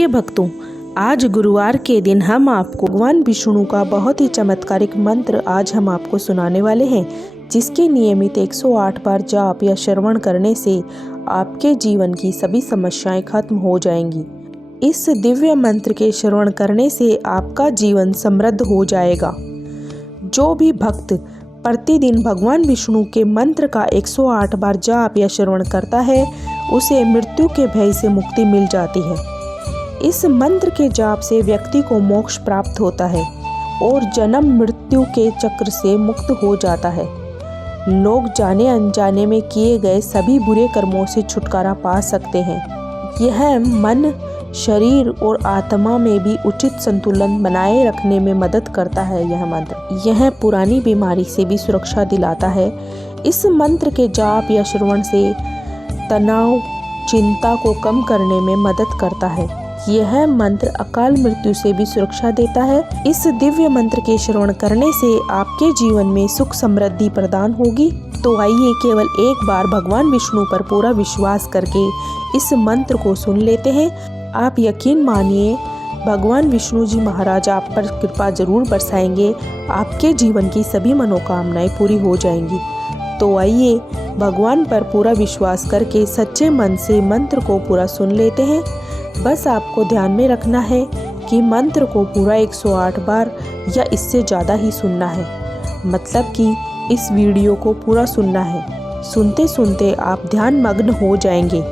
प्रिय भक्तों, आज गुरुवार के दिन हम आपको भगवान विष्णु का बहुत ही चमत्कारिक मंत्र आज हम आपको सुनाने वाले हैं, जिसके नियमित 108 बार जाप या श्रवण करने से आपके जीवन की सभी समस्याएं खत्म हो जाएंगी। इस दिव्य मंत्र के श्रवण करने से आपका जीवन समृद्ध हो जाएगा। जो भी भक्त प्रतिदिन भगवान विष्णु के मंत्र का 108 बार जाप या श्रवण करता है, उसे मृत्यु के भय से मुक्ति मिल जाती है। इस मंत्र के जाप से व्यक्ति को मोक्ष प्राप्त होता है और जन्म मृत्यु के चक्र से मुक्त हो जाता है। लोग जाने अनजाने में किए गए सभी बुरे कर्मों से छुटकारा पा सकते हैं। यह मन, शरीर और आत्मा में भी उचित संतुलन बनाए रखने में मदद करता है। यह मंत्र यह पुरानी बीमारी से भी सुरक्षा दिलाता है। इस मंत्र के जाप या श्रवण से तनाव, चिंता को कम करने में मदद करता है। यह मंत्र अकाल मृत्यु से भी सुरक्षा देता है। इस दिव्य मंत्र के श्रवण करने से आपके जीवन में सुख समृद्धि प्रदान होगी। तो आइए केवल एक बार भगवान विष्णु पर पूरा विश्वास करके इस मंत्र को सुन लेते हैं। आप यकीन मानिए, भगवान विष्णु जी महाराज आप पर कृपा जरूर बरसाएंगे। आपके जीवन की सभी मनोकामनाएं पूरी हो जाएंगी। तो आइए भगवान पर पूरा विश्वास करके सच्चे मन से मंत्र को पूरा सुन लेते हैं। बस आपको ध्यान में रखना है कि मंत्र को पूरा 108 बार या इससे ज़्यादा ही सुनना है। मतलब कि इस वीडियो को पूरा सुनना है। सुनते सुनते आप ध्यान मग्न हो जाएंगे।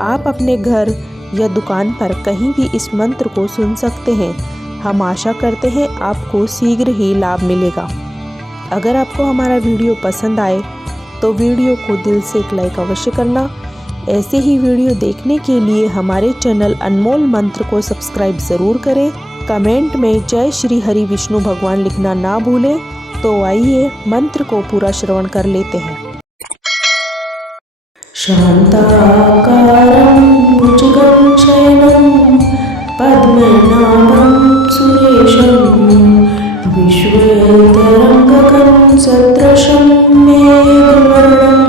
आप अपने घर या दुकान पर कहीं भी इस मंत्र को सुन सकते हैं। हम आशा करते हैं आपको शीघ्र ही लाभ मिलेगा। अगर आपको हमारा वीडियो पसंद आए तो वीडियो को दिल से एक लाइक अवश्य करना। ऐसे ही वीडियो देखने के लिए हमारे चैनल अनमोल मंत्र को सब्सक्राइब ज़रूर करें। कमेंट में जय श्री हरि विष्णु भगवान लिखना ना भूलें। तो आइए मंत्र को पूरा श्रवण कर लेते हैं। शांताकारं भुजगं शयनं पद्मनाभं सुरेशं विश्वेतरङ्गकं सदृशं मेघवर्णं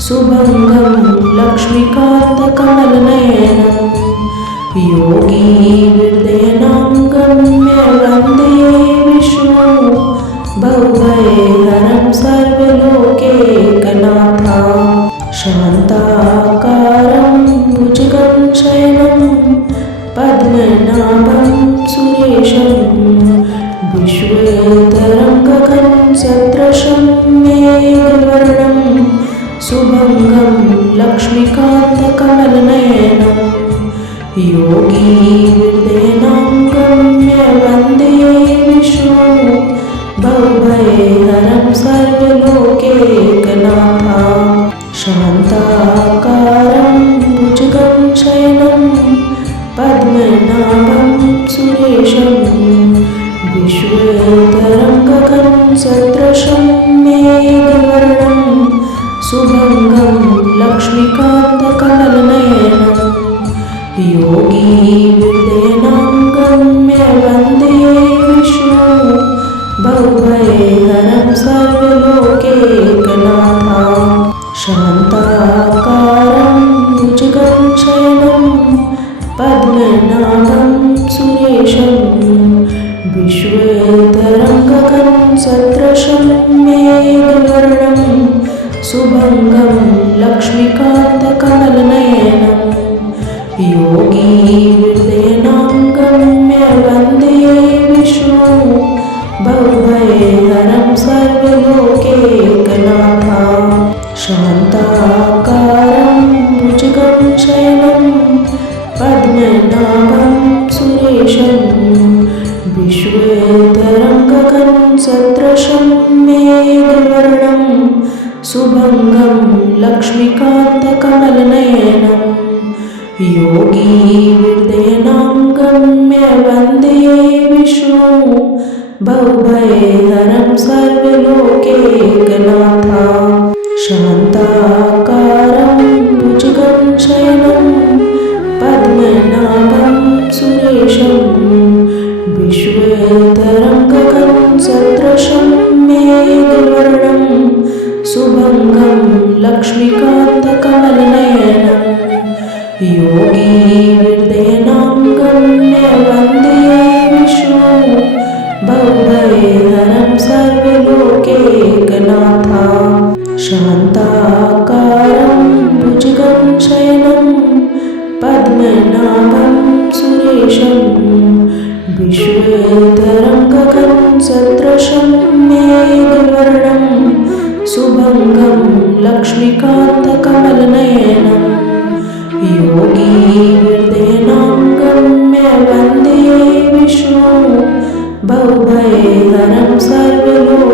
शुभंगं लक्ष्मीकान्तकमलनयनं योगीहृदयनाङ्गं मे वन्दे विष्णु भवभयहरं सर्वलोकैकनाथं। शान्ताकारं भुजगं शयनं पद्मनाभं सुरेशं विश्वेतरङ्गकं सदृशं मेघवर्णं शुभंगं लक्ष्मीकान्तकमलनयनं योगीहृदयनाङ्गं मे वन्दे विष्णु भवभयहरं सर्वलोकैकनाथं। शान्ताकारं भुजगं शयनं पद्मनाभं सुरेशं विश्वेतरङ्गकं सदृशं मेघवर्णं शुभंगं लक्ष्मीकान्तकमलनयनं योगीहृदयनाङ्गं मे वन्दे विष्णु भवभयहरं सर्वलोकैकनाथं। शान्ताकारं भुजगं शयनं पद्मनाभं सुरेशं विश्वेतरङ्गकं सदृशं मेघवर्णं शुभंगं लक्ष्मीकान्तकमलनयनं योगीहृदयनाङ्गं मे वन्दे विष्णु भवभयहरं सर्वलोकैकनाथं। शान्ताकारं भुजगं शयनं पद्मनाभं सुरेशं विश्वेतरङ्गकं सदृशं मेघवर्णं शुभंगं लक्ष्मीकान्तकमलनयनं योगीहृदयनाङ्गं मे वन्दे विष्णु भवभयहरं सर्वलोकैकनाथं। शान्ताकारं भुजगं शयनं पद्मनाभं सुरेशं विश्वेतरङ्गकं सदृशं मेघवर्णं शुभंगं लक्ष्मीकान्तकमलनयनं योगीहृदयनाङ्गं शान्ताकारं भुजगं शयनं पद्मनाभं सुरेशं विश्वेश्वरं गगनसदृशं मेघवर्णं शुभंगं लक्ष्मीकान्तकमलनयनं योगीहृदयं गम्य वन्दे विष्णु भवभयहरं सर्वलोकैकनाथं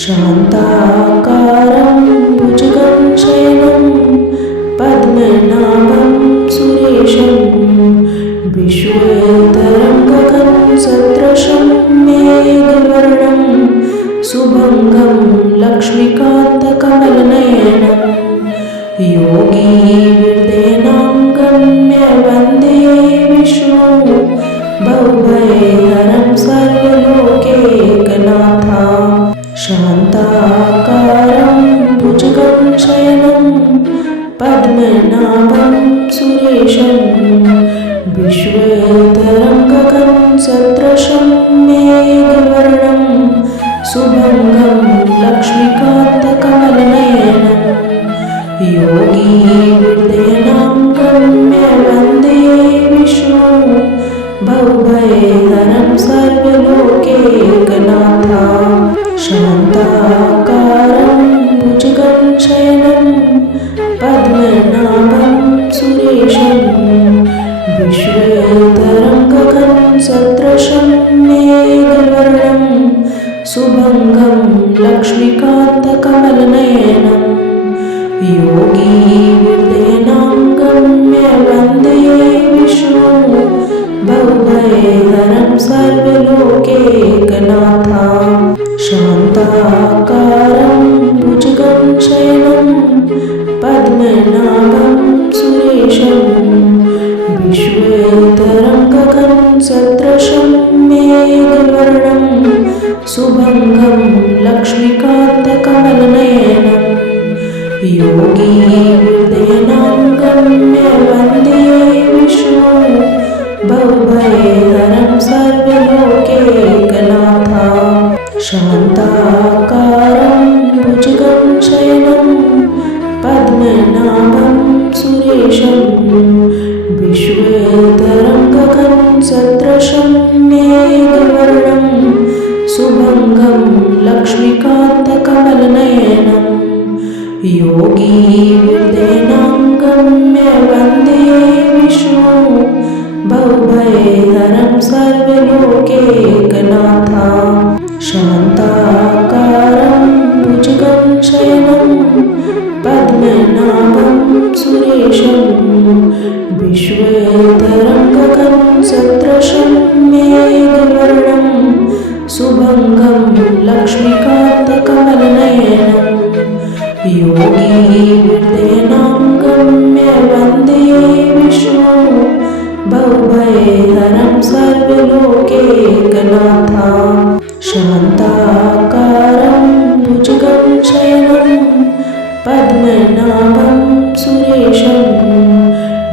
शान्ताकारं भुजगं शयनं पद्मनाभं सुरेशं विश्वेश्वरं गगनसदृशं मेघवर्णं शुभंगं लक्ष्मीकान्तकमलनयनं योगीहृदयं गम्य वन्दे विष्णु भवभयहरं सर्वलोकैकनाथं शान्ताकारं भुजगं शयनं पद्मनाभं सुरेशं विश्वेश्वरं गगनसदृशं मेघवर्णं शुभंगं लक्ष्मीकान्तकमलनयनं योगीहृदयं गम्य वन्दे विष्णु भवभयहरं सर्वलोकैकनाथं शान्ताकारं भुजगं शयनं पद्मनाभं सुरेशं विश्वेश्वरं गगनसदृशं मेघवर्णं शुभंगं लक्ष्मीकान्तकमलनयनं योगीहृदयं गम्य वन्दे विष्णु भवभयहरं सर्वलोकैकनाथं शान्ताकारं भुजगं शयनं पद्मनाभं सुरेशं विश्वेश्वरं गगनसदृशं मेघवर्णं शुभंगं लक्ष्मीकान्तकमलनयनं योगीहृदयं गम्य वन्दे विष्णु भवभयहरं सर्वलोकैकनाथं शान्ताकारं भुजगं शयनं पद्मनाभं सुरेशं विश्वेश्वरं गगनसदृशं मेघवर्णं शुभंगं लक्ष्मीकान्तकमलनयनं योगीहृदयं गम्य वन्दे विष्णु भवभयहरं सर्वलोकैकनाथं शान्ताकारं भुजगं शयनं पद्मनाभं सुरेशं विश्वेश्वरं गगनसदृशं मेघवर्णं शुभंगं लक्ष्मीकान्तकमलनयनं योगीहृदयं गम्य वन्दे विष्णु भवभयहरं सर्वलोकैकनाथं शान्ताकारं भुजगं शयनं पद्मनाभं सुरेशं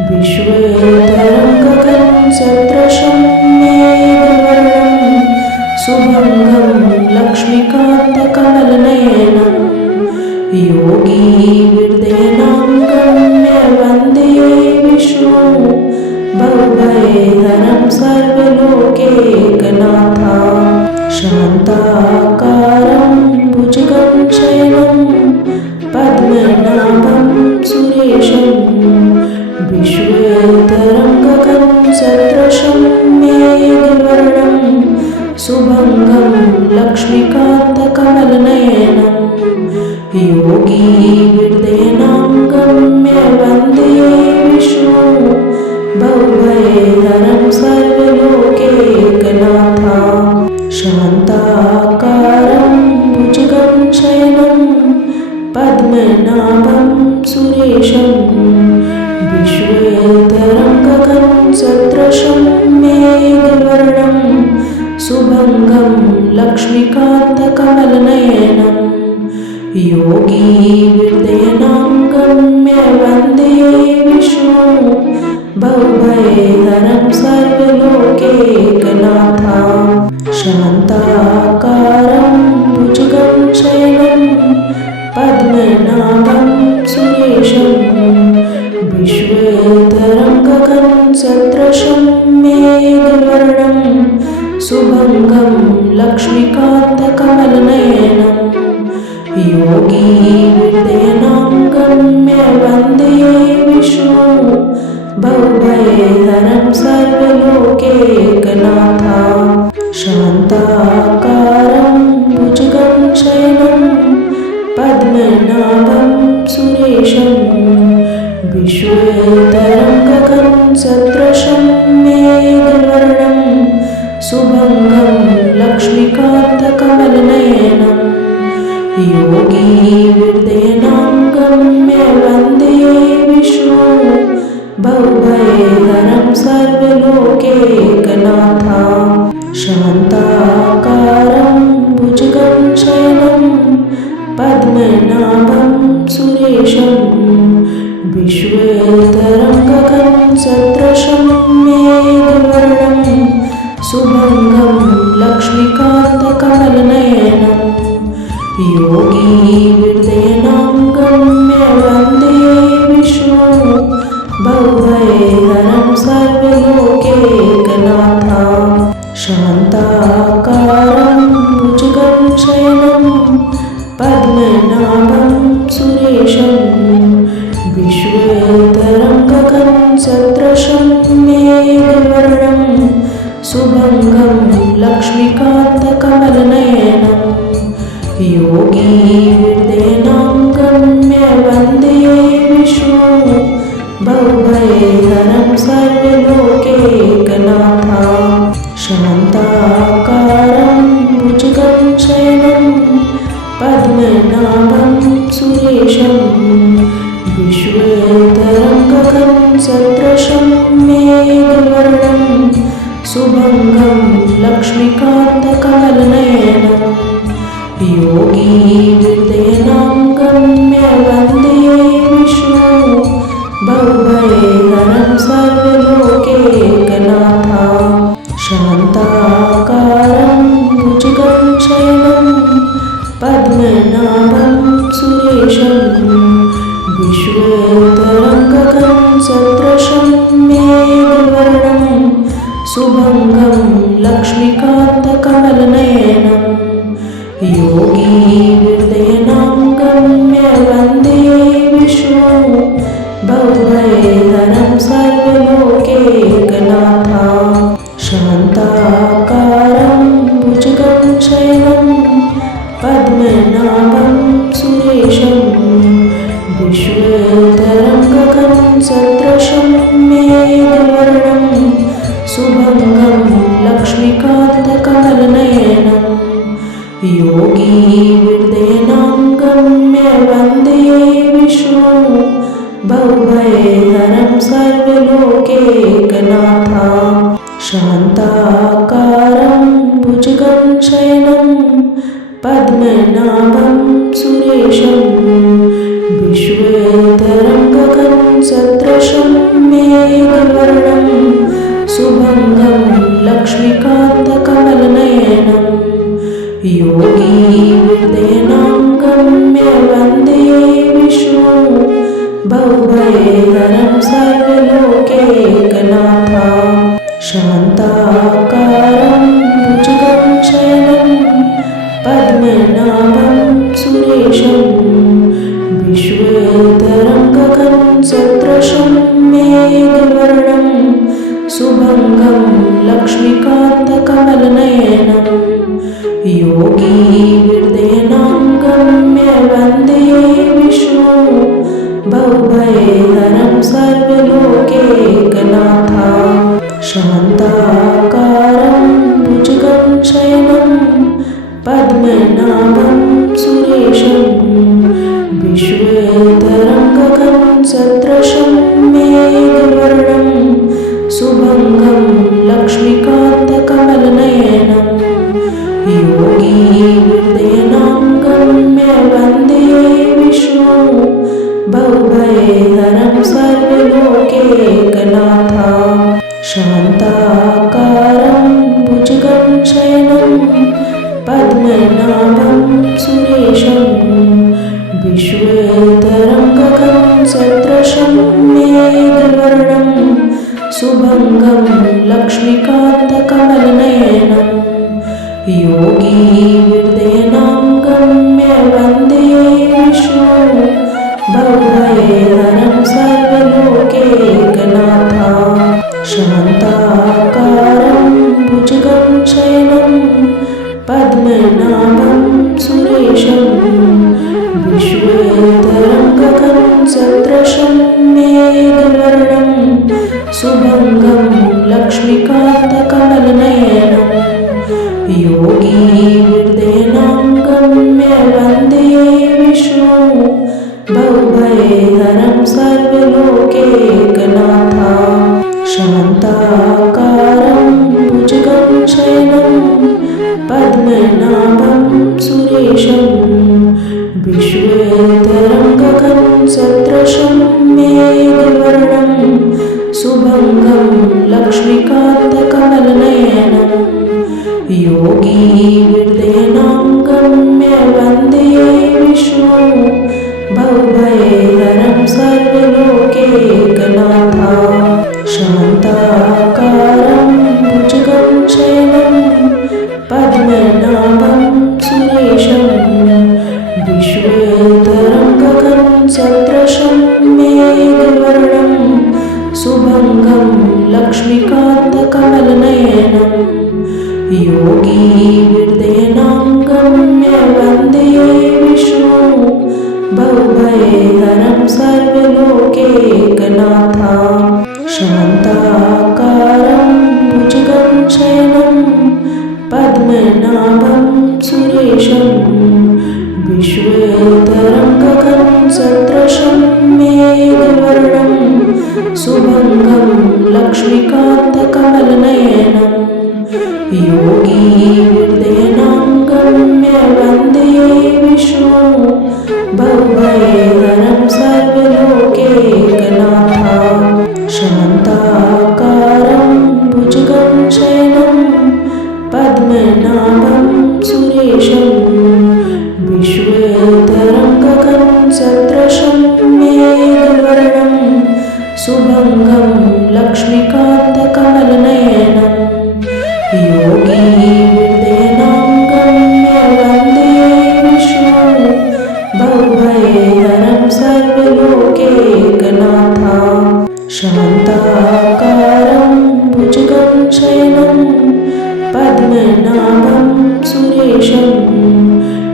विश्वेश्वरं गगनसदृशं मेघवर्णं शुभंगं लक्ष्मीकान्तकमलनयनं योगीहृदयं गम्य वन्दे विष्णु भवभयहरं सर्वलोकैकनाथं शान्ताकारं भुजगं शयनं पद्मनाभं सुरेशं विश्वेश्वरं गगनसदृशं मेघवर्णं शुभंगं लक्ष्मीकान्तकमलनयनं योगीहृदयं गम्य वन्दे विष्णु भवभयहरं सर्वलोकैकनाथं शान्ताकारं भुजगं शयनं पद्मनाभं सुरेशं विश्वेश्वरं गगनसदृशं मेघवर्णं शुभंगं लक्ष्मीकान्तकमलनयनं योगीहृदयं गम्य वन्दे विष्णु भवभयहरं सर्वलोकैकनाथं शान्ताकारं भुजगं शयनं योगीहृदयनां गम्य वन्दे विष्णु भवभयहरं सर्वलोकैकनाथं शान्ताकारं भुजगं शयनं पद्मनाभं सुरेशं विश्वेतरं गगनसदृशं मेघवर्णं शुभंगं लक्ष्मीकान्तकमलनयनं योगीहृदयनां गम्य वन्दे विष्णु भवभयहरं सर्वलोकैकनाथं शान्ताकारं भुजगं शयनं पद्मनाभं सुरेशं विश्वेतरं गगनसदृशं मेघवर्णं शुभंगं लक्ष्मीकान्तकमलनयनं योगीहृदयनां गम्य वन्दे विष्णु भवभयहरं सर्वलोकैकनाथं शान्ताकारं भुजगं शयनं पद्मनाभं सुरेशं विश्वेतरं गगनसदृशं मेघवर्णं शुभंगं लक्ष्मीकान्तकमलनयनं योगीहृदयनां गम्य वन्दे विष्णु भवभयहरं सर्वलोकैकनाथं शान्ताकारं भुजगं शयनं पद्मनाभं सुरेशं विश्वेतरं गगनसदृशं मेघवर्णं शुभंगं लक्ष्मीकान्तकमलनयनं योगीहृदयनां गम्य वन्दे विष्णु भवभयहरं सर्वलोकैकनाथं शान्ताकारं भुजगं शयनं पद्मनाभं सुरेशं विश्वेतरं गगनसदृशं मेघवर्णं शुभंगं लक्ष्मीकान्तकमलनयनं योगीहृदयनां गम्य वन्दे विष्णु भवभयहरं सर्वलोकैकनाथं शान्ताकारं भुजगं शयनं पद्मनाभं सुरेशं विश्वेतरं गगनसदृशं मेघवर्णं शुभंगं लक्ष्मीकान्तकमलनयनं योगीहृदयनां गम्य वन्दे विष्णु भवभयहरं सर्वलोकैकनाथं शान्ताकारं भुजगं शयनं पद्मनाभं सुरेशं विश्वेतरं गगनसदृशं मेघवर्णं शुभंगं लक्ष्मीकान्तकमलनयनं योगीहृदयनां गम्य वन्दे विष्णु भवभयहरं सर्वलोकैकनाथं शान्ताकारं भुजगं शयनं पद्मनाभं सुरेशं विश्वेतरं गगनसदृशं मेघवर्णं शुभंगं लक्ष्मीकान्तकमलनयनं योगीहृदयनां गम्य वन्दे विष्णु भवभयहरं सर्वलोकैकनाथं शान्ताकारं भुजगं शयनं पद्मनाभं सुरेशं विश्वेतरं गगनसदृशं मेघवर्णं शुभंगं लक्ष्मीकान्तकमलनयनं योगीहृदयनां गम्य वन्दे विष्णु भवभयहरं सर्वलोकैकनाथं शान्ताकारं भुजगं शयनं पद्मनाभं सुरेशं विश्वेतरं गगनसदृशं मेघवर्णं शुभंगं लक्ष्मीकान्तकमलनयनं योगीहृदयनां गम्य वन्दे कमलनयनं योगीहृदयं गम्य वन्दे विष्णुं भवभयहरं सर्वलोकैकनाथं शान्ताकारं भुजगं शयनं पद्मनाभं सुरेशं विश्वेश्वरं गगनसदृशं मेघवर्णं शुभंगं लक्ष्मीकान्तकमलनयनं योगीहृदयं गम्य वन्दे विष्णुं भवभयहरं सर्वलोकैकनाथं शान्ताकारं भुजगं शयनं पद्मनाभं सुरेशं विश्वेश्वरं गगनसदृशं मेघवर्णं शुभंगं लक्ष्मीकान्तकमलनयनं योगीहृदयं गम्य वन्दे विष्णुं भवभयहरं सर्वलोकैकनाथं शान्ताकारं भुजगं शयनं पद्मनाभं सुरेशं विश्वेश्वरं गगनसदृशं मेघवर्णं शुभंगं लक्ष्मीकान्तकमलनयनं योगीहृदयं गम्य वन्दे विष्णुं भवभयहरं सर्वलोकैकनाथं शान्ताकारं भुजगं शयनं पद्मनाभं सुरेशं विश्वेश्वरं गगनसदृशं मेघवर्णं शुभंगं लक्ष्मीकान्तकमलनयनं योगीहृदयं गम्य वन्दे विष्णुं भवभयहरं सर्वलोकैकनाथं शान्ताकारं भुजगं शयनं पद्मनाभं सुरेशं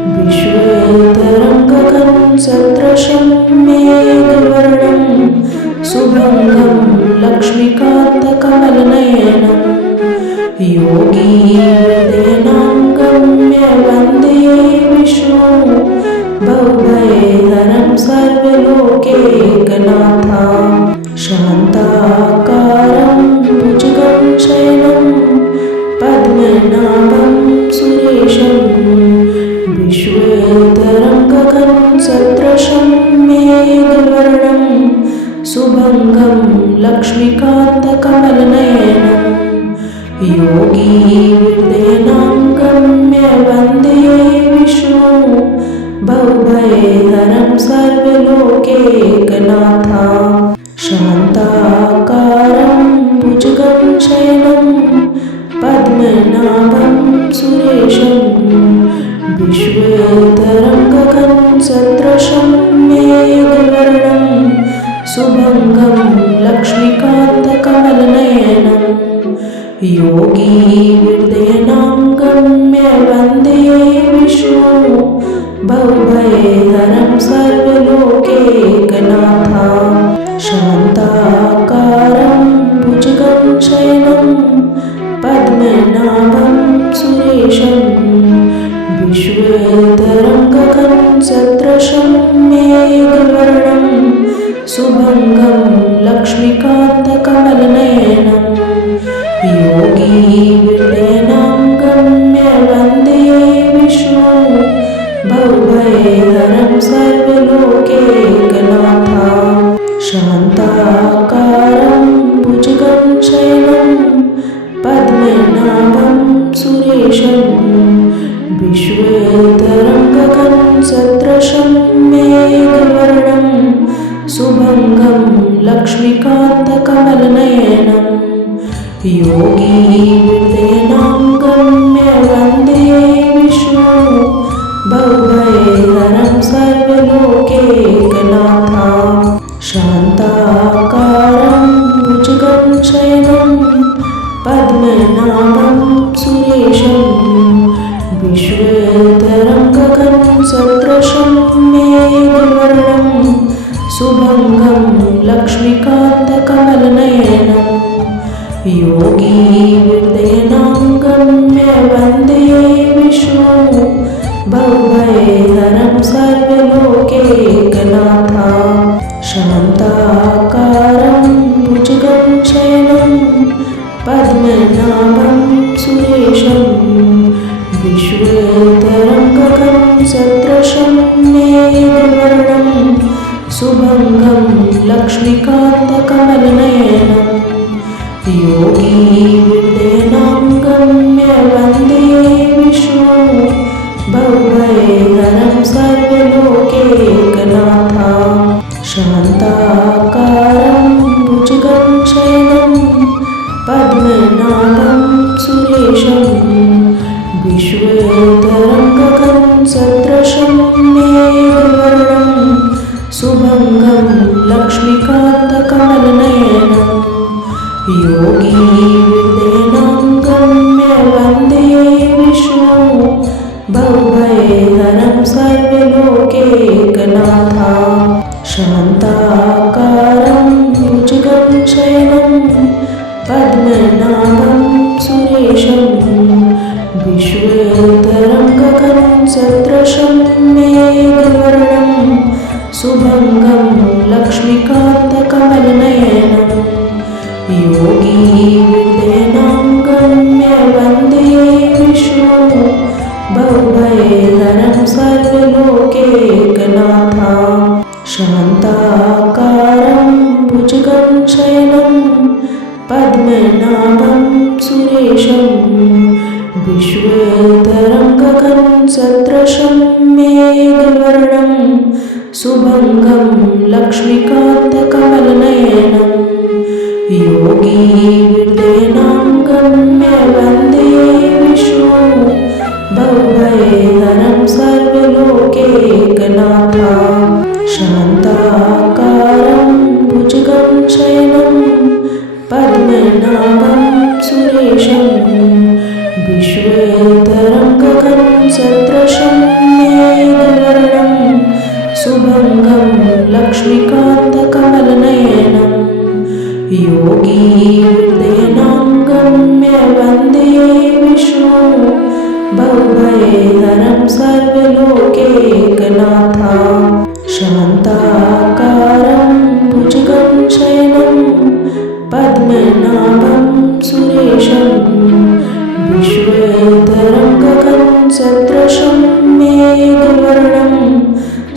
विश्वेश्वरं गगनसदृशं मेघवर्णं शुभंगं लक्ष्मीकान्तकमलनयनं योगीहृदयं गम्य वन्दे विष्णुं भवभयहरं सर्वलोकैकनाथं शान्ताकारं भुजगं शयनं पद्मनाभं सुरेशं विश्वेश्वरं गगनसदृशं मेघवर्णं शुभंगं लक्ष्मीकान्तकमलनयनं योगीहृदयं गम्य वन्दे विष्णुं भवभयहरं सर्वलोकैकनाथं शान्ताकारं भुजगं शयनं पद्मनाभं सुरेशं विश्वेश्वरं गगनसदृशं मेघवर्णं शुभंगं लक्ष्मीकान्तकमलनयनं योगीहृदयं गम्य वन्दे विष्णुं भवभयहरं सर्वलोकैकनाथं शान्ताकारं भुजगं शयनं पद्मनाभं सुरेशं विश्वेश्वरं गगनसदृशं मेघवर्णं शुभंगं लक्ष्मीकान्तकमलनयनं योगीहृदयं गम्य वन्दे विष्णुं भवभयहरं सर्वलोकैकनाथं शान्ताकारं भुजगं शयनं पद्मनाभं सुरेशं विश्वेश्वरं गगनसदृशं मेघवर्णं शुभंगं लक्ष्मीकान्तकमलनयनं योगीहृदयं गम्य वन्दे विष्णुं भवभयहरं सर्वलोकैकनाथं शान्ताकारं भुजगं शयनं पद्मनाभं सुरेशं विश्वेश्वरं गगनसदृशं मेघवर्णं शुभंगं लक्ष्मीकान्तकमलनयनं योगीहृदयं बहुभयहरं सर्वलोकैकनाथं शान्ताकारं भुजगं शयनं पद्मनाभं सुरेशं विश्वेतरङ्गकं सदृशं मेघवर्णं शुभङ्गं लक्ष्मीकान्तकमलनयनं योगीवृद्धेनां गम्य वन्दे विष्णु बहुभयहरं सर्वलोकैकनाथं शान्ताकारं भुजगं शयनं पद्मनाभं सुरेशं विश्वेतरङ्गकं सदृशं मेघवर्णं शुभङ्गं लक्ष्मीकान्तकमलनयनं योगीवृद्धेनां गम्य वन्दे विष्णु बहुभयहरं सर्वलोकैकनाथं शान्ताकारं भुजगं शयनं पद्मनाभं सुरेशं विश्वेतरङ्गकं सदृशं मेघवर्णं शुभङ्गं लक्ष्मीकान्तकमलनयनं योगीवृद्धेनां गम्य वन्दे विष्णु बहुभयहरं सर्वलोकैकनाथं शान्ताकारं भुजगं शयनं पद्मनाभं सुरेशं विश्वेतरङ्गकं सदृशं मेघवर्णं शुभङ्गं लक्ष्मीकान्तकमलनयनं योगीवृद्धेनां गम्य वन्दे विष्णु बहुभयहरं सर्वलोकैकनाथं शान्ताकारं भुजगं शयनं पद्मनाभं सुरेशं विश्वेतरङ्गकं सदृशं मेघवर्णं शुभङ्गं लक्ष्मीकान्तकमलनयनं योगीवृद्धेनां गम्य वन्दे विष्णु बहुभयहरं सर्वलोकैकनाथं शान्ताकारं भुजगं शयनं पद्मनाभं सुरेशं विश्वेतरङ्गकं सदृशं मेघवर्णं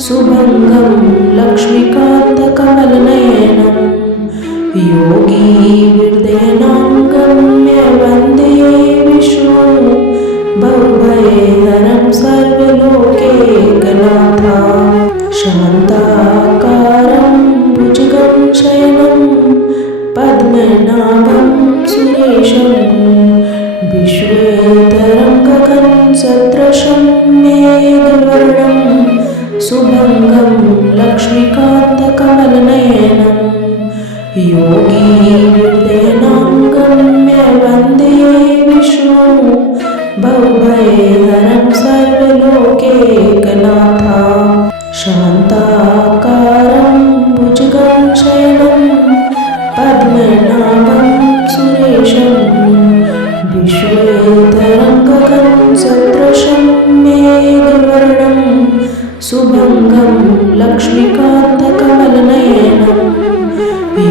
शुभङ्गं लक्ष्मीकान्तकमलनयनं योगीवृद्धेनां गम्य वन्दे विष्णु बहुभयहरं सर्वलोकैकनाथं शान्ताकारं भुजगं शयनं पद्मनाभं सुरेशं विश्वेतरङ्गकं सदृशं मेघवर्णं शुभङ्गं लक्ष्मीकान्तकमलनयनं योगीवृद्धेनां गम्य वन्दे विष्णु बहुभयहरं सर्वलोकैकनाथं शान्ताकारं भुजगं शयनं पद्मनाभं सुरेशं विश्वेतरङ्गकं सदृशं मेघवर्णं शुभङ्गं लक्ष्मीकान्तकमलनयनं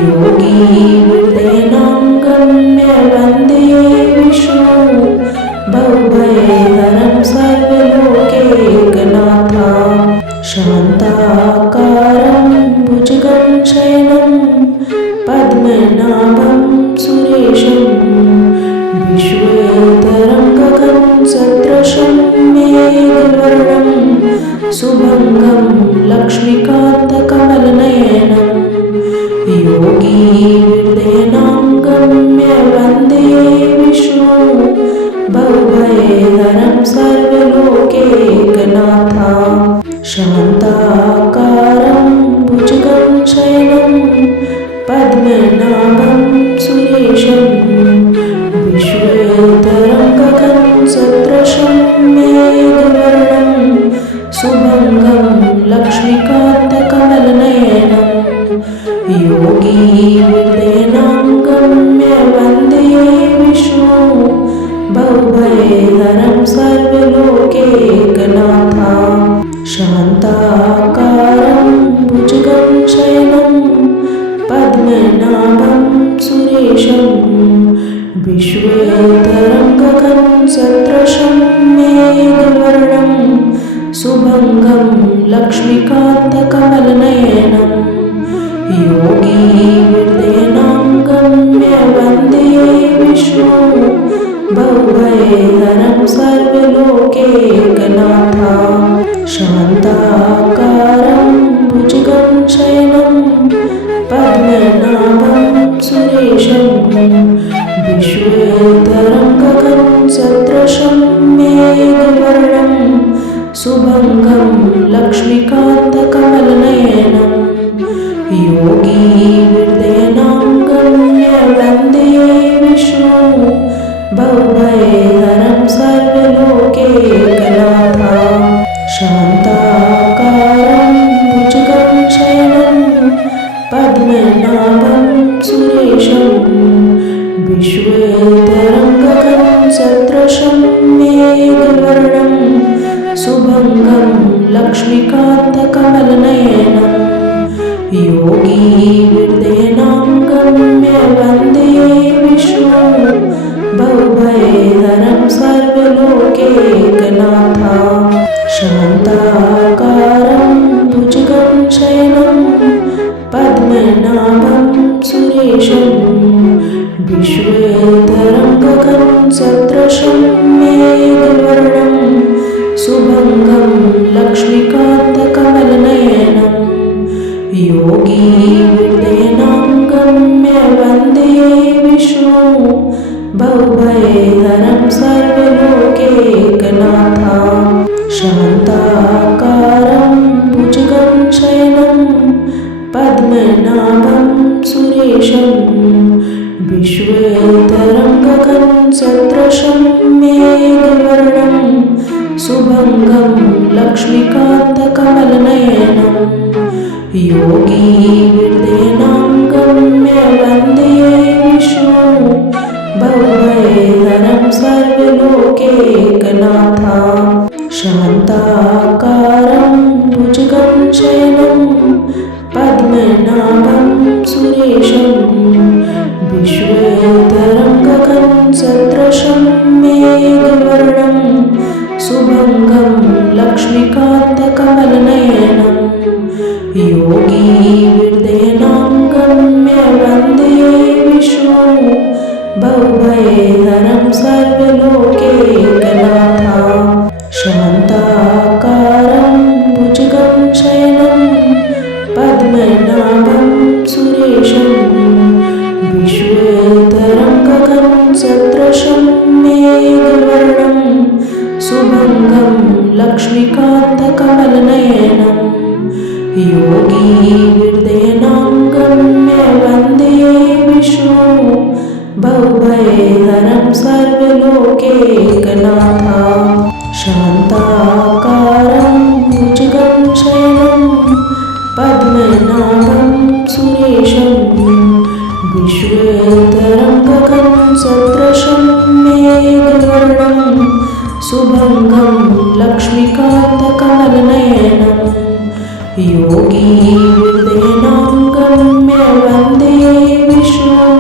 योगीवृद्धेनां गम्य वन्दे विष्णु बहुभयहरं सर्वलोकैकनाथं शान्ताकारं भुजगं शयनं पद्मनाभं सुरेशं विश्वेतरङ्गकं सदृशं मेघवर्णं शुभङ्गं लक्ष्मीकान्तकमलनयनं योगीवृद्धेनां गम्य वन्दे विष्णु बहुभयहरं सर्वलोकैकनाथं शान्ताकारं भुजगं शयनं पद्मनाभं सुरेशं विश्वेतरङ्गकं सदृशं मेघवर्णं शुभङ्गं लक्ष्मीकान्तकमलनयनं योगीवृद्धेनां गम्य वन्दे विष्णु बहुभयहरं सर्वलोकैकनाथं शान्ताकारं भुजगं शयनं पद्मनाभं सुरेशं विश्वेश्वरं गगनसदृशं मेघवर्णं शुभंगं लक्ष्मीकान्तकमलनयनं योगीहृदयं गम्य वन्दे विष्णुं भवभयहरं सर्वलोकैकनाथं शान्ताकारं भुजगं शयनं पद्मनाभं सुरेशं विश्वेश्वरं गगनसदृशं मेघवर्णं शुभंगं लक्ष्मीकान्तकमलनयनं योगीहृदयं गम्य वन्दे विष्णुं भवभयहरं सर्वलोकैकनाथं शान्ताकारं भुजगं शयनं पद्मनाभं सुरेशं विश्वेश्वरं गगनसदृशं मेघवर्णं शुभंगं लक्ष्मीकान्तकमलनयनं योगीहृदयं गम्य वन्दे विष्णुं भवभयहरं सर्वलोकैकनाथं शान्ताकारं भुजगं शयनं पद्मनाभं सुरेशं विश्वेश्वरं गगनसदृशं मेघवर्णं शुभंगं लक्ष्मीकान्तकमलनयनं योगीहृदयं गम्य वन्दे विष्णुं भवभयहरं सर्वलोकैकनाथं शान्ताकारं भुजगं शयनं पद्मनाभं सुरेशं विश्वेश्वरं गगनसदृशं मेघवर्णं शुभंगं लक्ष्मीकान्तकमलनयनं योगीहृदयं गम्य वन्दे विष्णुं भवभयहरं सर्वलोकैकनाथं शान्ताकारं भुजगं शयनं पद्मनाभं सुरेशं विश्वेश्वरं गगनसदृशं मेघवर्णं शुभंगं लक्ष्मीकान्तकमलनयनं योगीहृदयं गम्य वन्दे विष्णुं भवभयहरं सर्वलोकैकनाथं शान्ताकारं भुजगं शयनं पद्मनाभं सुरेशं विश्वेश्वरं गगनसदृशं मेघवर्णं शुभंगं लक्ष्मीकान्तकमलनयनं योगीहृदयं गम्य वन्दे विष्णुं भवभयहरं सर्वलोकैकनाथं शान्ताकारं भुजगं शयनं पद्मनाभं सुरेशं विश्वेश्वरं गगनसदृशं मेघवर्णं शुभंगं लक्ष्मीकान्तकमलनयनं योगीहृदयं गम्य वन्दे विष्णुं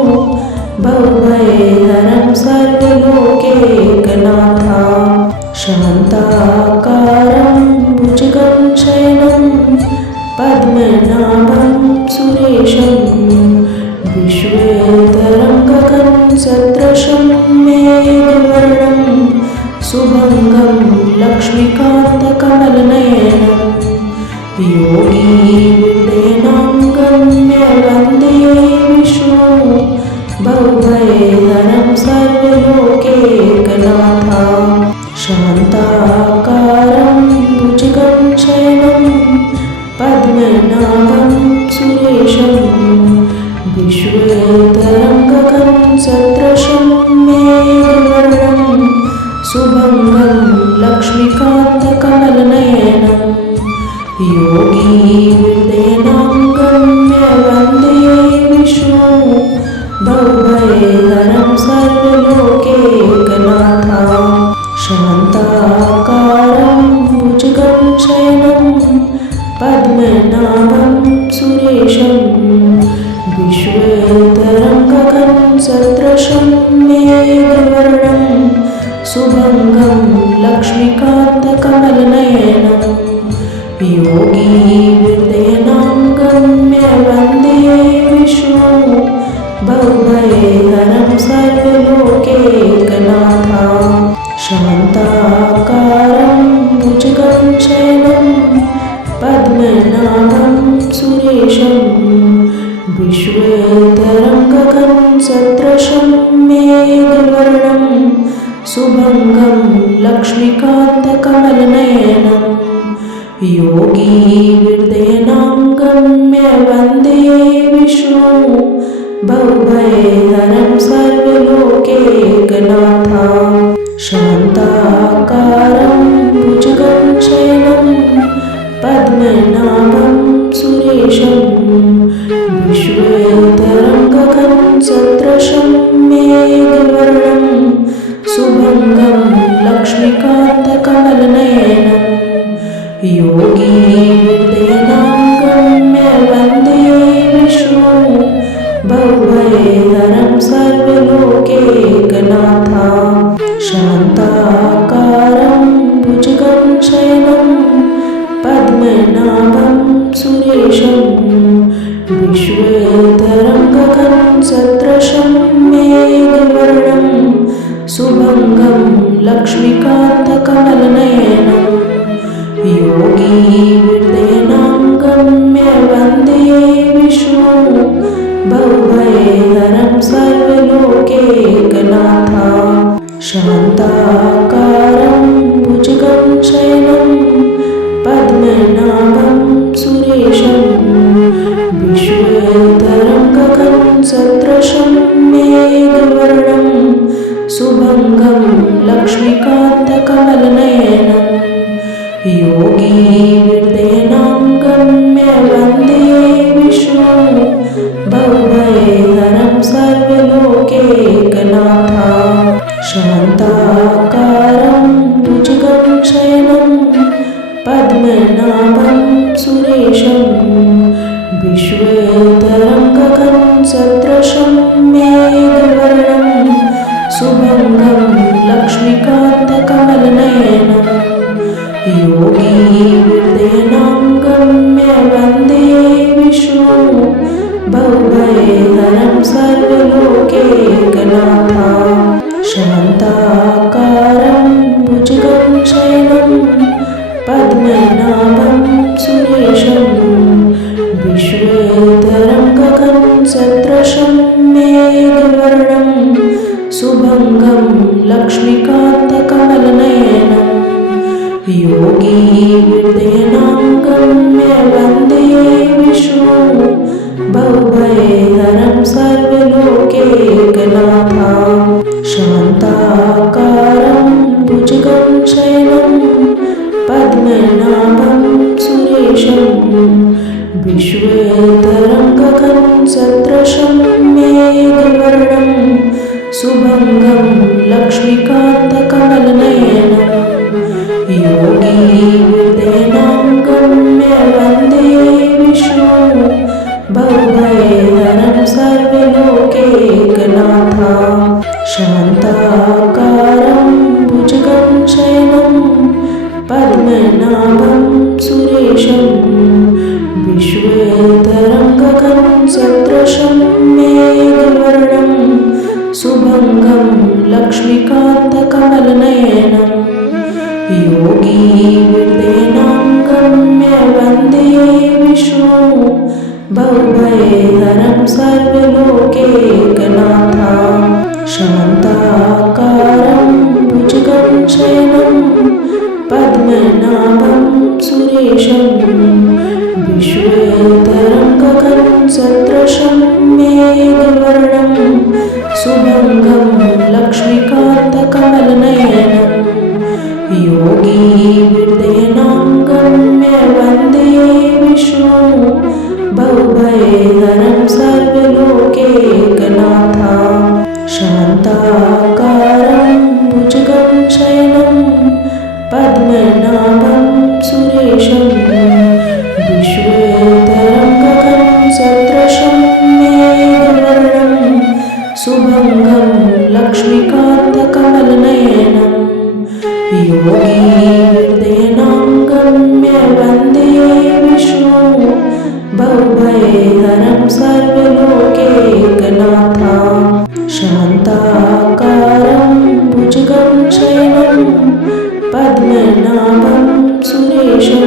भवभयहरं सर्वलोकैकनाथं शान्ताकारं भुजगं शयनं पद्मनाभं सुरेशं विश्वेश्वरं गगनसदृशं मेघवर्णं शुभंगं लक्ष्मीकान्तकमलनयनं योगीहृदयं गम्य वन्दे विष्णुं भवभयहरं सर्वलोकैकनाथं शान्ताकारं भुजगं शयनं पद्मनाभं सुरेशं विश्वेश्वरं गगनसदृशं मेघवर्णं शुभंगं लक्ष्मीकान्तकमलनयनं योगीहृदयं गम्य वन्दे विष्णुं भवभयहरं सर्वलोकैकनाथं शान्ताकारं भुजगं शयनं पद्मनाभं सुरेशं विश्वेतरङ्गगं सदृशं मेघवर्णं शुभङ्गं लक्ष्मीकान्तकमलनयनं योगीहृदयनां गम्य वन्दे विष्णु भवभयहरं सर्वलोकैकनाथं शान्ताकारं भुजगं शयनं पद्मनाभं सुरेशं विश्वेतरङ्गगं सदृशं मेघवर्णं शुभङ्गं लक्ष्मीकान्तकमलनयनं योगीहृदयनां गम्य वन्दे विष्णु भवभयहरं सर्वलोकैकनाथं शान्ताकारं भुजगं शयनं पद्मनाभं सुरेशं विश्वेतरङ्गगं सदृशं मेघवर्णं शुभङ्गं लक्ष्मीकान्तकमलनयनं योगीहृदयनां गम्य वन्दे विष्णु भवभयहरं सर्वलोकैकनाथं शान्ताकारं भुजगं शयनं पद्मनाभं सुरेशं विश्वेतरङ्गगं सदृशं मेघवर्णं शुभङ्गं लक्ष्मीकान्तकमलनयनं योगीहृदयनां गम्य वन्दे विष्णु भवभयहरं सर्वलोकैकनाथं शान्ताकारं भुजगं शयनं पद्मनाभं सुरेशं विश्वेतरङ्गगं सदृशं मेघवर्णं शुभङ्गं लक्ष्मीकान्तकमलनयनं योगीहृदयनां गम्य वन्दे विष्णु भवभयहरं सर्वलोकैकनाथं शान्ताकारं भुजगं शयनं पद्मनाभं सुरेशं विश्वेतरङ्गगं सदृशं मेघवर्णं शुभङ्गं लक्ष्मीकान्तकमलनयनं योगीहृदयनां गम्य वन्दे विष्णु भवभयहरं सर्वलोकैकनाथं शान्ताकारं भुजगं शयनं पद्मनाभं सुरेशं विश्वेतरङ्गगं सदृशं मेघवर्णं शुभङ्गं लक्ष्मीकान्तकमलनयनं योगीहृदयनां गम्य वन्दे विष्णु भवभयहरं सर्वलोकैकनाथं शान्ताकारं भुजगं शयनं पद्मनाभं सुरेशं विश्वेतरङ्गगं सदृशं मेघवर्णं शुभङ्गं लक्ष्मीकान्तकमलनयनं योगीहृदयनां गम्य वन्दे विष्णु भवभयहरं सर्वलोकैकनाथं शान्ताकारं भुजगं शयनं पद्मनाभं सुरेशं विश्वेतरङ्गगं सदृशं मेघवर्णं शुभङ्गं लक्ष्मीकान्तकमलनयनं योगीहृदयनां गम्य वन्दे विष्णु भवभयहरं सर्वलोकैकनाथं शान्ताकारं भुजगं शयनं पद्मनाभं सुरेशं विश्वेतरङ्गगं सदृशं मेघवर्णं शुभङ्गं लक्ष्मीकान्तकमलनयनं योगीहृदयनां गम्य वन्दे विष्णु भवभयहरं सर्वलोकैकनाथं शान्ताकारं भुजगं शयनं पद्मनाभं सुरेशं सर्वलोकैकनाथा शान्ताकारं भुजगं शयनं पद्मनाभं सुरेशं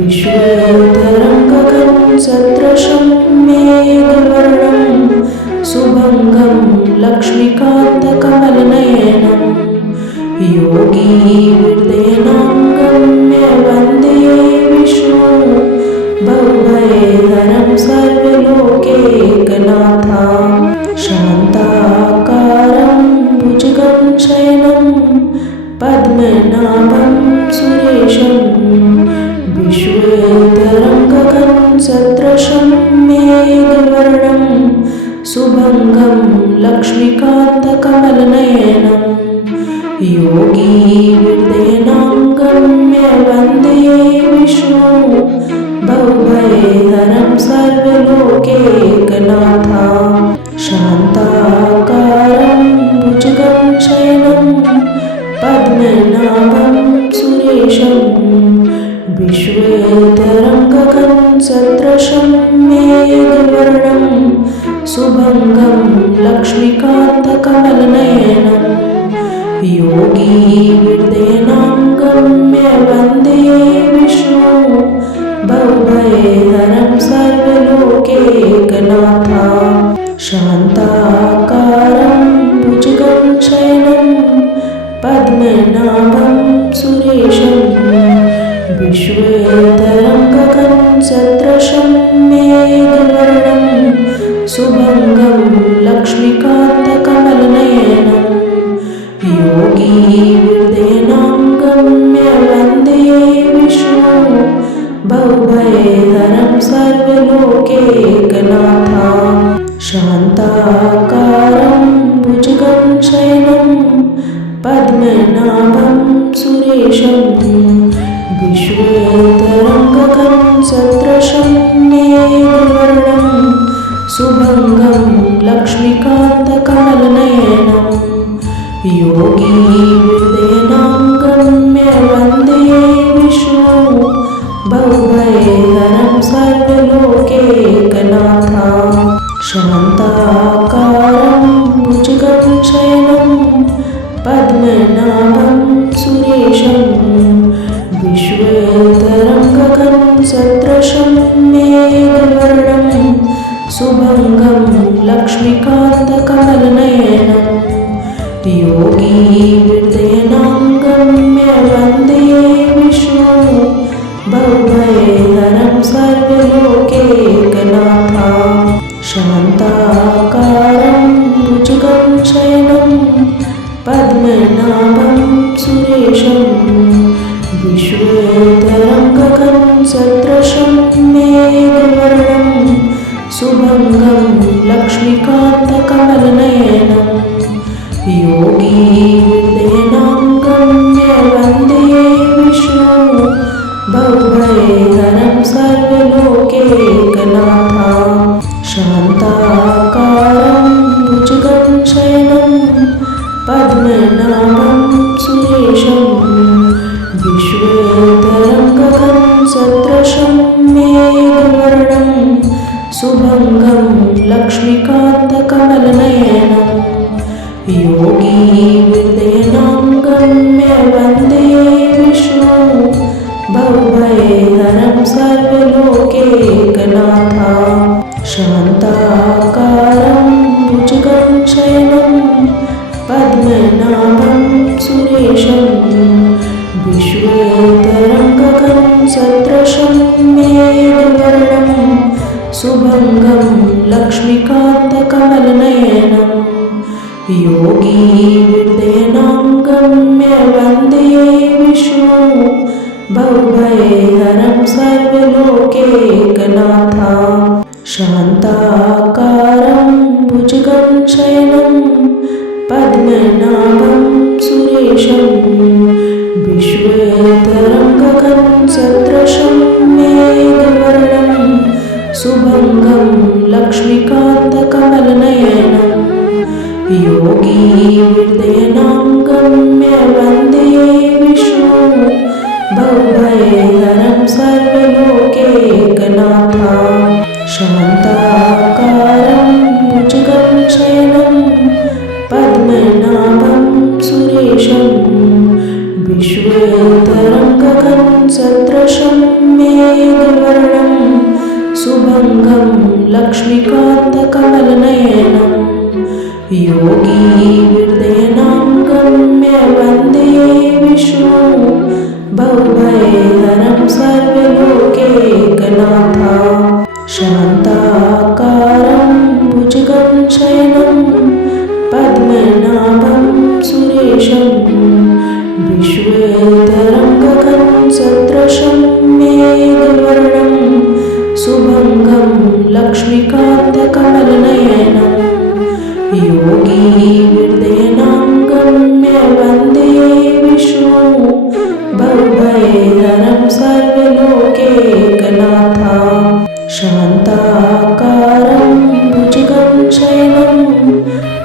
विश्वोदरं गगनसदृशं मेघवर्णं शुभंगं लक्ष्मीकान्तकमलनयनं योगीहृदयनाङ्गं वन्दे विष्णु भवभयहरं सर्वलोकैकनाथा शान्ताकारं भुजगं शयनं पद्मनाभं सुरेशं विश्वोदरं गगनसदृशं मेघवर्णं शुभंगं लक्ष्मीकान्तकमलनयनं योगीहृदयनाङ्गं वन्दे विष्णु भवभयहरं सर्वलोकैकनाथा शान्ताकारं भुजगं शयनं पद्मनाभं सुरेशं विश्वोदरं गगनसदृशं मेघवर्णं शुभंगं लक्ष्मीकान्तकमलनयनं योगीहृदयनाङ्गं वन्दे विष्णु भवभयहरं सर्वलोकैकनाथा शान्ताकारं भुजगं शयनं पद्मनाभं सुरेशं विश्वोदरं गगनसदृशं मेघवर्णं शुभंगं लक्ष्मीकान्तकमलनयनं योगीहृदयनाङ्गं वन्दे विष्णु भवभयहरं सर्वलोकैकनाथा शान्ताकारं भुजगं शयनं पद्मनाभं सुरेशं विश्वोदरं गगनसदृशं मेघवर्णं शुभंगं लक्ष्मीकान्तकमलनयनं योगीहृदयनाङ्गं वन्दे विष्णु भवभयहरं सर्वलोकैकनाथा शान्ताकारं भुजगं शयनं पद्मनाभं सुरेशं विश्वोदरं गगनसदृशं मेघवर्णं शुभंगं लक्ष्मीकान्तकमलनयनं योगीहृदयनाङ्गं वन्दे विष्णु भवभयहरं सर्वलोकैकनाथा शान्ताकारं भुजगं शयनं पद्मनाभं सुरेशं विश्वोदरं गगनसदृशं मेघवर्णं शुभंगं लक्ष्मीकान्तकमलनयनं योगीहृदयनाङ्गं वन्दे विष्णु भवभयहरं सर्वलोकैकनाथा शान्ताकारं भुजगं शयनं पद्मनाभं सुरेशं विश्वोदरं गगनसदृशं मेघवर्णं शुभंगं लक्ष्मीकान्तकमलनयनं योगीहृदयनाङ्गं वन्दे विष्णु भवभयहरं सर्वलोकैकनाथा शान्ताकारं भुजगं शयनं पद्मनाभं सुरेशं विश्वोदरं गगनसदृशं मेघवर्णं शुभंगं लक्ष्मीकान्तकमलनयनं योगीहृदयनाङ्गं वन्दे विष्णु भवभयहरं सर्वलोकैकनाथा शान्ताकारं भुजगं शयनं पद्मनाभं सुरेशं विश्वोदरं गगनसदृशं मेघवर्णं शुभंगं लक्ष्मीकान्तकमलनयनं योगीहृदयनाङ्गं वन्दे विष्णु भवभयहरं सर्वलोकैकनाथा शान्ता सदृशं मेघवर्णं शुभङ्गं लक्ष्मीकान्तकमलनयनं योगीहृदयनाङ्गं मे वन्दे विष्णुं भवभयहरं सर्वलोकैकनाथं शान्ताकारं भुजगं शयनं पद्मनाभं सुरेशं विश्वेतरं गगनसदृशं मेघवर्णं शुभङ्गं लक्ष्मीकान्तकमलनयनं योगीहृदयनाङ्गं मे वन्दे विष्णुं भवभयहरं सर्वलोकैकनाथं शान्ताकारं भुजगं शयनं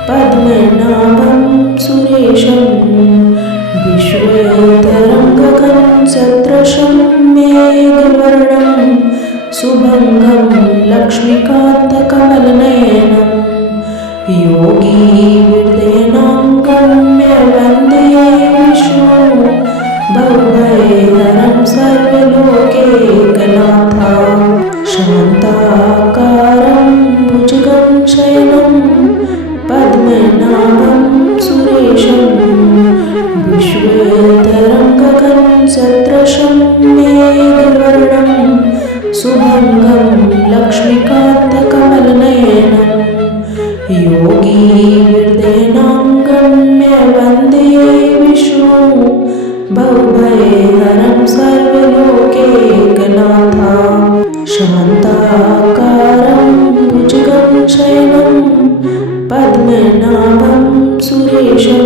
पद्मनाभं सुरेशं विश्वेतरं गगनसदृशं मेघवर्णं शुभङ्गं लक्ष्मीकान्तकमलनयनं योगीहृदयनाङ्गं मे वन्दे विष्णुं भवभयहरं सर्वलोकैकनाथं शान्ताकारं भुजगं शयनं पद्मनाभं सुरेशं विश्वेतरं गगनसदृशं मेघवर्णं शुभङ्गं लक्ष्मीकान्तकमलनयनं योगीहृदयनाङ्गं मे वन्दे विष्णुं भवभयहरं सर्वलोकैकनाथं शान्ताकारं भुजगं शयनं पद्मनाभं सुरेशं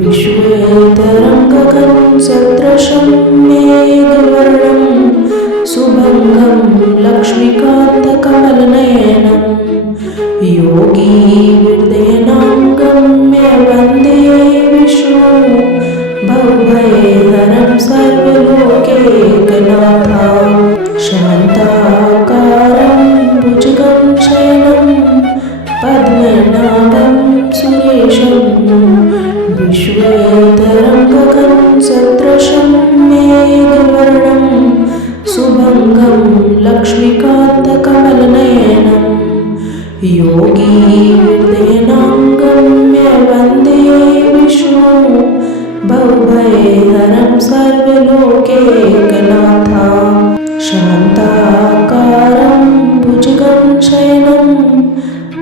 विश्वेतरं गगनसदृशं मेघवर्णं शुभङ्गं लक्ष्मीकान्तकमलनयनं योगीहृदयनाङ्गं मे वन्दे विष्णुं भवभयहरं सर्वलोकैकनाथं शान्ताकारं भुजगं शयनं पद्मनाभं सुरेशं विश्वेतरं गगनसदृशं मेघवर्णं शुभङ्गं लक्ष्मीकान्तकमलनयनं योगीहृदयनाङ्गं मे वन्दे विष्णुं भवभयहरं सर्वलोकैकनाथं शान्ताकारं भुजगं शयनं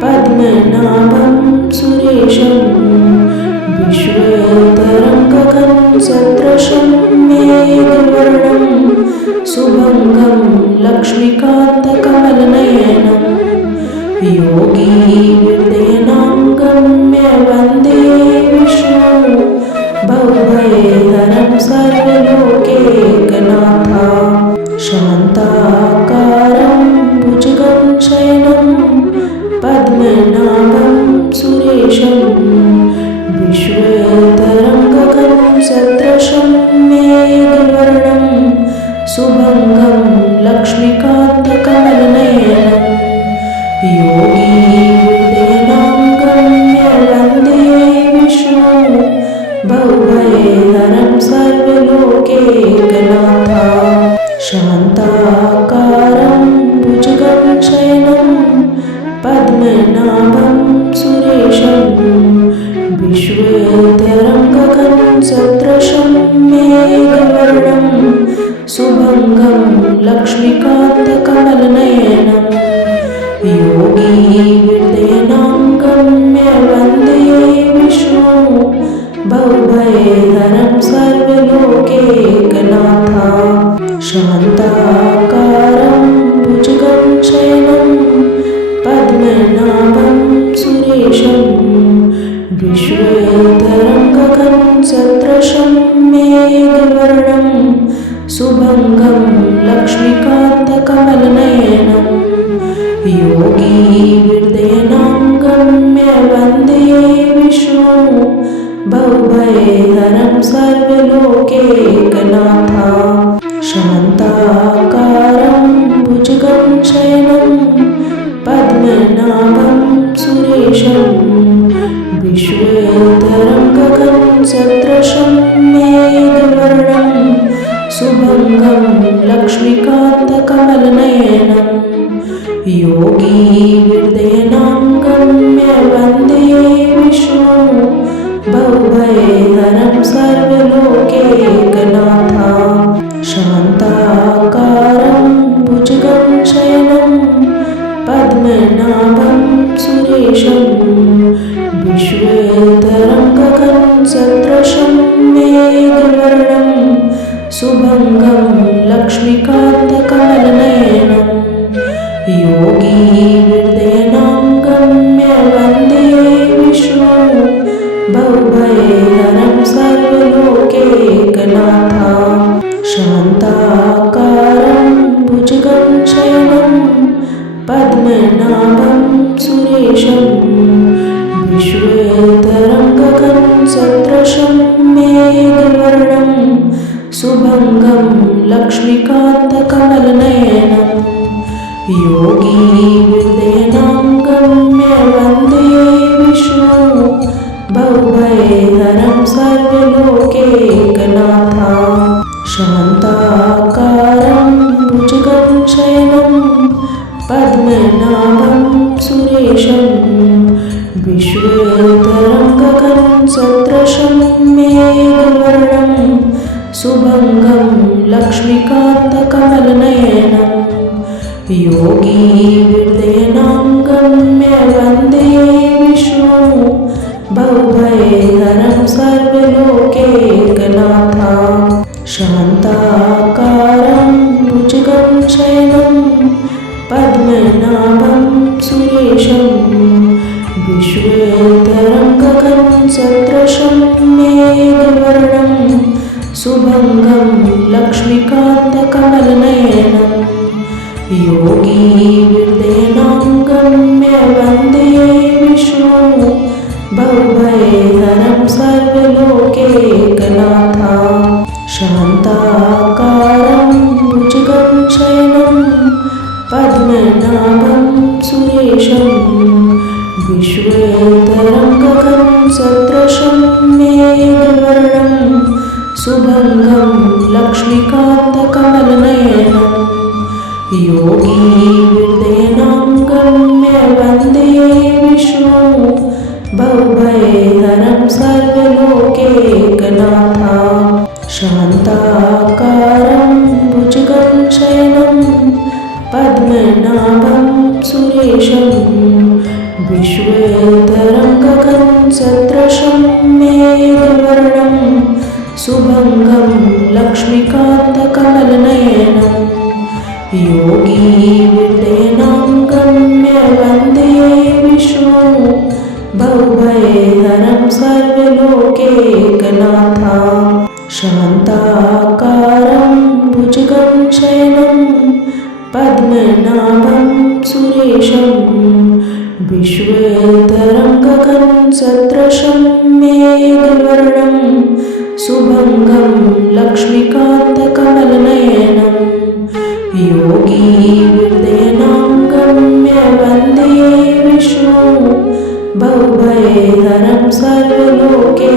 पद्मनाभं सुरेशं विश्वेतरं गगनसदृशं मेघवर्णं शुभङ्गं लक्ष्मीकान्तकमलनयनं योगीहृदयनाङ्गं मे वन्दे विष्णुं भवभयहरं सर्वलोकैकनाथं शान्ताकारं भुजगं शयनं पद्मनाभं सुरेशं विश्वेतरं गगनसदृशं मेघवर्णं शुभङ्गं लक्ष्मीकान्तकमलनयनं योगीहृदयनाङ्गं मे वन्दे विष्णुं भवभयहरं सर्वलोकैकनाथं शान्ताकारं भुजगं शयनं पद्मनाभं सुरेशं विश्वेतरं गगनसदृशं मेघवर्णं शुभङ्गं लक्ष्मीकान्तकमलनयनं योगीहृदयनाङ्गं मे वन्दे विष्णुं भवभयहरं सर्वलोकैकनाथं शान्ताकारं भुजगं शयनं पद्मनाभं सुरेशं विश्वेतरं गगनसदृशं मेघवर्णं शुभङ्गं लक्ष्मीकान्तकमलनयनं योगीहृदयनाङ्गं मे वन्दे विष्णुं भवभयहरं सर्वलोकैकनाथं शान्ताकारं भुजगं शयनं पद्मनाभं सुरेशं विश्वेतरं गगनसदृशं मेघवर्णं शुभङ्गं लक्ष्मीकान्तकमलनयनम् योगी हृदयनां गम्य वन्दे विष्णु भवभयहरं सर्वलोकैकनाथं शान्ताकारं भुजगं शयनं पद्मनाभं सुरेशं विश्वेश्वरं गगनसदृशं मेघवर्णं शुभंगं लक्ष्मीकान्तकमलनयनं योगी हृदयनां गम्य वन्दे विष्णु भवभयहरं सर्वलोकैकनाथं शान्ताकारं भुजगं शयनं पद्मनाभं सुरेशं विश्वेश्वरं गगनसदृशं मेघवर्णं शुभंगं लक्ष्मीकान्तकमलनयनं योगी हृदयनां गम्य वन्दे विष्णु भवभयहरं सर्वलोकैकनाथं शान्ताकारं भुजगं शयनं पद्मनाभं सुरेशं विश्वेश्वरं गगनसदृशं मेघवर्णं शुभंगं लक्ष्मीकान्तकमलनयनं योगी हृदयनां गम्य वन्दे विष्णु भवभयहरं सर्वलोकैकनाथं शान्ताकारं भुजगं शयनं पद्मनाभं सुरेशं विश्वेश्वरं गगनसदृशं मेघवर्णं शुभंगं लक्ष्मीकान्तकमलनयनं योगी हृदयनां गम्य वन्दे विष्णु भवभयहरं सर्वलोकैकनाथं शान्ताकारं भुजगं शयनं पद्मनाभं सुरेशं विश्वेश्वरं गगनसदृशं मेघवर्णं शुभंगं लक्ष्मीकान्तकमलनयनं योगी हृदयनां गम्य वन्दे विष्णु भवभयहरं सर्वलोकैकनाथं शान्ताकारं भुजगं शयनं पद्मनाभं सुरेशं विश्वेश्वरं गगनसदृशं मेघवर्णं शुभंगं लक्ष्मीकान्तकमलनयनं योगी हृदयनां गम्य वन्दे विष्णु भवभयहरं सर्वलोकैकनाथं शान्ताकारं भुजगं शयनं पद्मनाभं सुरेशं विश्वेश्वरं गगनसदृशं मेघवर्णं शुभंगं लक्ष्मीकान्तकमलनयनं योगी हृदयनां गम्य वन्दे विष्णु भवभयहरं सर्वलोकैकनाथं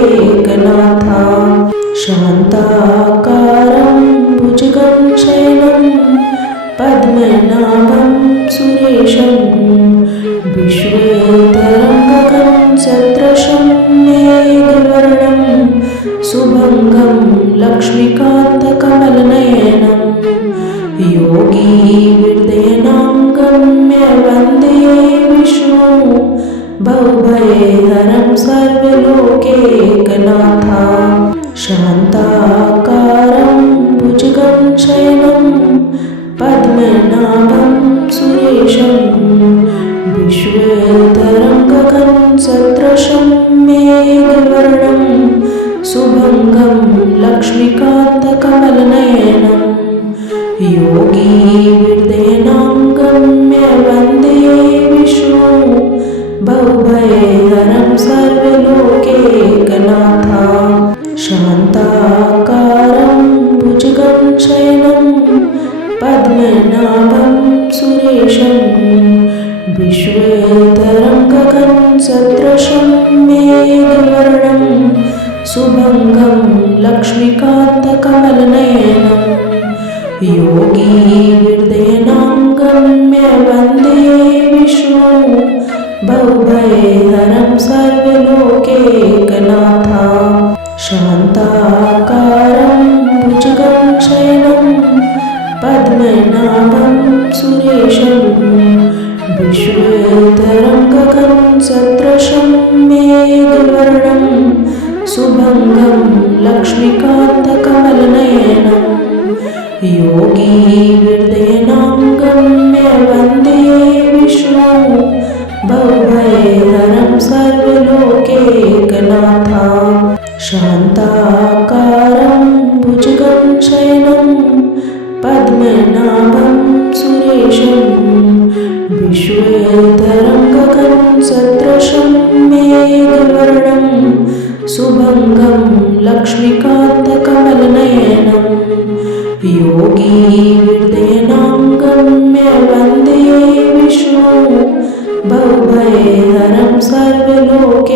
शान्ताकारं भुजगं शयनं पद्मनाभं सुरेशं विश्वेश्वरं गगनसदृशं मेघवर्णं शुभंगं लक्ष्मीकान्तकमलनयनं योगी हृदयनां गम्य वन्दे विष्णु भवभयहरं सर्वलोकैकनाथं शान्ताकारं भुजगं शयनं पद्मनाभं सुरेशं विश्वेश्वरं गगनसदृशं मेघवर्णं शुभंगं लक्ष्मीकान्तकमलनयनं योगी हृदयनां गम्य वन्दे विष्णु भवभयहरं सर्वलोकैकनाथं शान्ताकारं भुजगं शयनं पद्मनाभं सुरेशं विश्वेश्वरं गगनसदृशं मेघवर्णं शुभंगं लक्ष्मीकान्तकमलनयनं योगी हृदयनाङ्गम्य वन्दे विष्णु भवभयहरं सर्वलोकैकनाथा शान्ताकारं भुजगं शयनं पद्मनाभं सुरेशं विश्वेतरं गगनसदृशं मेघवर्णं शुभङ्गं लक्ष्मीकान्तकमलनयनं योगी हृदयनाङ्गम्य वन्दे विष्णु भवभयहरं सर्वलोकैकनाथा शान्ताकारं भुजगं शयनं पद्मनाभं सुरेशं विश्वेतरं गगनसदृशं मेघवर्णं शुभङ्गं लक्ष्मीकान्तकमलनयनं योगी हृदयनाङ्गम्य वन्दे विष्णु भवभयहरं सर्वलोकैकनाथा